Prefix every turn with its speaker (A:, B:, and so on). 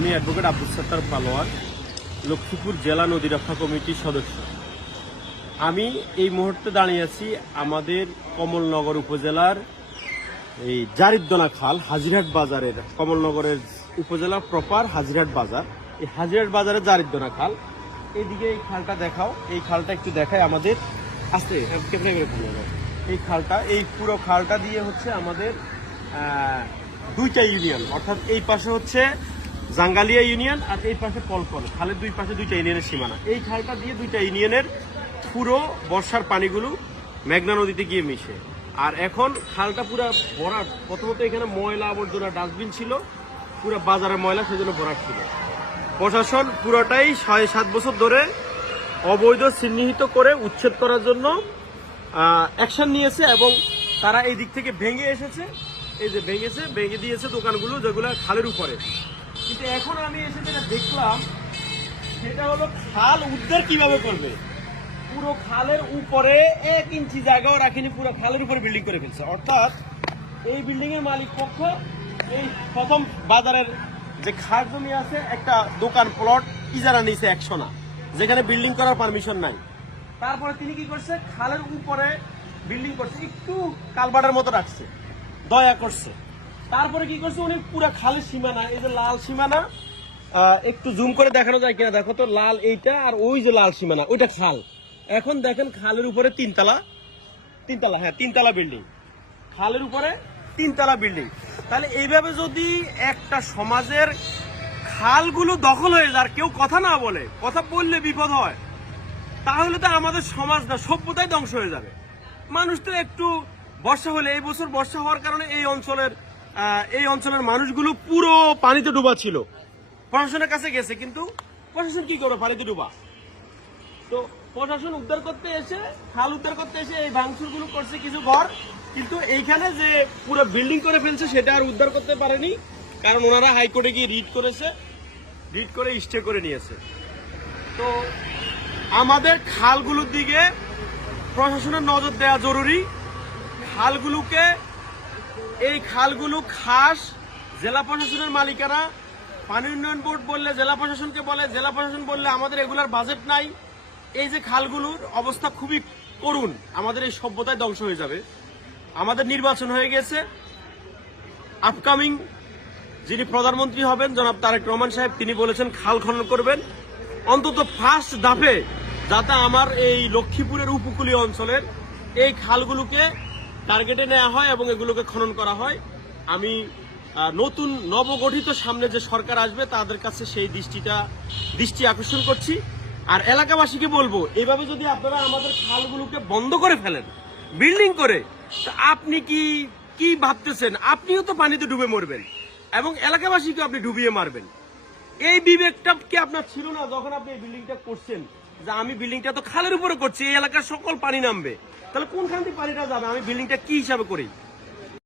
A: আমি অ্যাডভোকেট আব্দুল সত্তার পালোয়ার লক্ষ্মীপুর জেলা নদী রক্ষা কমিটির সদস্য। আমি এই মুহূর্তে দাঁড়িয়ে আছি আমাদের কমলনগর উপজেলার এই জারিদ্দনা খাল, হাজিরহাট বাজারের, কমলনগরের উপজেলা প্রপার হাজিরহাট বাজার। এই হাজিরহাট বাজারের জারিদ্দনা খাল। এইদিকে এই খালটা দেখাও, এই খালটা একটু দেখায় আমাদের। আসতে। এই খালটা, এই পুরো খালটা দিয়ে হচ্ছে আমাদের দুইটা ইউনিয়ন, অর্থাৎ এই পাশে হচ্ছে জাঙ্গালিয়া ইউনিয়ন আর এই পাশে কলকল। খালের দুই পাশে দুইটা ইউনিয়নের সীমানা। এই খালটা দিয়ে দুইটা ইউনিয়নের পুরো বর্ষার পানিগুলো মেঘনা নদীতে গিয়ে মিশে। আর এখন খালটা পুরো ভরাট। প্রথমত এখানে ময়লা আবর্জনা ডাস্টবিন ছিল। পুরো বাজারে ময়লা, সেজন্য ভরাট ছিল। প্রশাসন পুরোটাই ছয় সাত বছর ধরে অবৈধ চিহ্নিত করে উচ্ছেদ করার জন্য অ্যাকশন নিয়েছে এবং তারা এই দিক থেকে ভেঙে এসেছে। এই যে ভেঙেছে, ভেঙে দিয়েছে দোকানগুলো যেগুলো খালের উপরে। কিন্তু এখন আমি এসে যেটা দেখলাম, সেটা হলো খাল উদ্ধার কীভাবে করবে? পুরো খালের উপরে এক ইঞ্চি জায়গাও রাখেনি, পুরো খালের উপরে বিল্ডিং করে ফেলছে। অর্থাৎ এই বিল্ডিং এর মালিক পক্ষ এই প্রথম বাজারের যে খাট জমি আছে, একটা দোকান প্লট ইজারা নিয়েছে একশো না যেখানে বিল্ডিং করার পারমিশন নাই। তারপরে তিনি কি করছে? খালের উপরে বিল্ডিং করছে, একটু কালবাটের মতো রাখছে, দয়া করছে। তারপরে কি করছে, উনি পুরো খালের সীমানা, এই যে লাল সীমানা একটু জুম করে দেখানো যায় কিনা, দেখো তো, লাল এইটা আর ওই যে লাল সীমানা, ওইটা খাল। এখন দেখেন খালের উপরে তিনতলা তিনতলা হ্যাঁ তিনতলা বিল্ডিং খালের উপরে তিনতলা বিল্ডিং তাহলে এইভাবে যদি একটা সমাজের খালগুলো দখল হয়ে যায় কেউ কথা না বলে, কথা বললে বিপদ হয়, তাহলে তো আমাদের সমাজ না, সভ্যতাই ধ্বংস হয়ে যাবে। মানুষ তো একটু বর্ষা হলে, এই বছর বর্ষা হওয়ার কারণে এই অঞ্চলের এই অঞ্চলের মানুষগুলো পুরো পানিতে ডুবা ছিল। প্রশাসনের কাছে গেছে, কিন্তু প্রশাসন কি করবে পানিতে ডুবা? তো প্রশাসন উদ্ধার করতে এসে, খাল উদ্ধার করতে এসে এই ভাঙচুরগুলো করছে কিছু ঘর, কিন্তু এইখানে যে পুরো বিল্ডিং করে ফেলছে, সেটা আর উদ্ধার করতে পারেনি, কারণ ওনারা হাইকোর্টে গিয়ে রিট করেছে, রিট করে স্টে করে নিয়েছে। তো আমাদের খালগুলোর দিকে প্রশাসনের নজর দেওয়া জরুরি। খালগুলোকে এই খালগুলো খাস জেলা প্রশাসনের মালিকানা। পানি উন্নয়ন বোর্ড বললে, জেলা প্রশাসনকে বলে, জেলা প্রশাসন বললে আমাদের এগুলার বাজেট নাই। এই যে খালগুলোর অবস্থা খুবই করুণ, আমাদের এই সভ্যতায় ধ্বংস হয়ে যাবে। আমাদের নির্বাচন হয়ে গেছে। আপকামিং যিনি প্রধানমন্ত্রী হবেন, জনাব তারেক রহমান সাহেব, তিনি বলেছেন, খাল খনন করবেন। অন্তত ফার্স্ট দাফে যাতে আমার এই লক্ষ্মীপুরের উপকূলীয় অঞ্চলের এই খালগুলোকে টার্গেটে নেওয়া হয় এবং এগুলোকে খনন করা হয়। আমি নতুন নবগঠিত সামনে যে সরকার আসবে, তাদের কাছে সেই দৃষ্টিটা, দৃষ্টি আকর্ষণ করছি। আর এলাকাবাসীকে বলব এইভাবে যদি আপনারা আমাদের খালগুলোকে বন্ধ করে ফেলেন, বিল্ডিং করে আপনি কি কি ভাবতেছেন? আপনিও তো পানিতে ডুবে মরবেন এবং এলাকাবাসীকে আপনি ডুবিয়ে মারবেন। এই বিবেকটা কি আপনার ছিল না যখন আপনি এই বিল্ডিংটা করছেন? যে আমি বিল্ডিংটা তো খালের উপরে করছি, এই এলাকার সকল পানি নামবে। তাহলে কোনখান থেকে পানিটা যাবে? আমি বিল্ডিংটা কি হিসাবে করি?